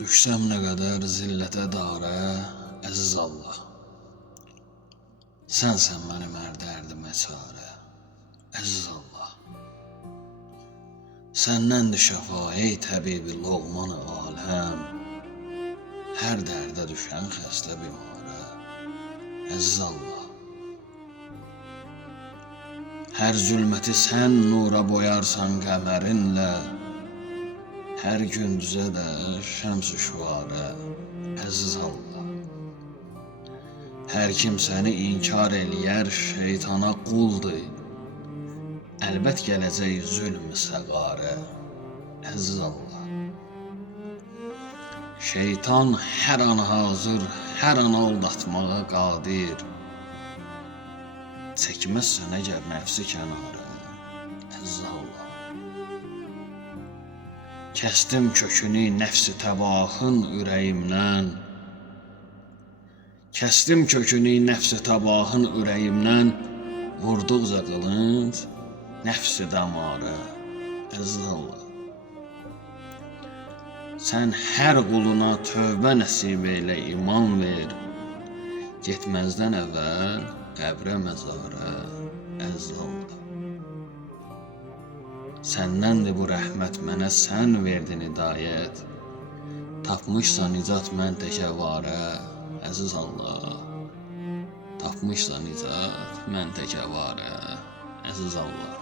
Düşsəm nə qədər zillətə darə, əziz Allah. Sənsən mənim hər dərdimə çarə, əziz Allah. Səndəndir şəfa, ey təbibi loğman aləm. Hər dərdə düşən xəstə bimarə, əziz Allah. Hər zülməti sən nura boyarsan qəmərinlə, hər gündüzə də şəms-i şüarə, əziz Allah. Hər kim səni inkar eləyər, şeytana quldur. Əlbət gələcək zülm-i səqarə, əziz Allah. Şeytan hər an hazır, hər an aldatmağa qadir. Çəkməzsən əgər nəfsi kənarə, əziz Allah. Kəsdim kökünü nəfsi təbahın ürəyimdən. Kəsdim kökünü nəfsi təbahın ürəyimdən. Vurduqca qılınc nəfsi dəmarə, əziz Allah. Sən hər quluna tövbə nəsib elə iman ver. Getməzdən əvvəl qəbrə məzarə, əziz Allah. Səndəndir bu rəhmət mənə, sən verdin hidayət. Tapmışsan nicat mən təkəvarə, əziz Allah. Tapmışsan nicat mən təkəvarə, əziz Allah.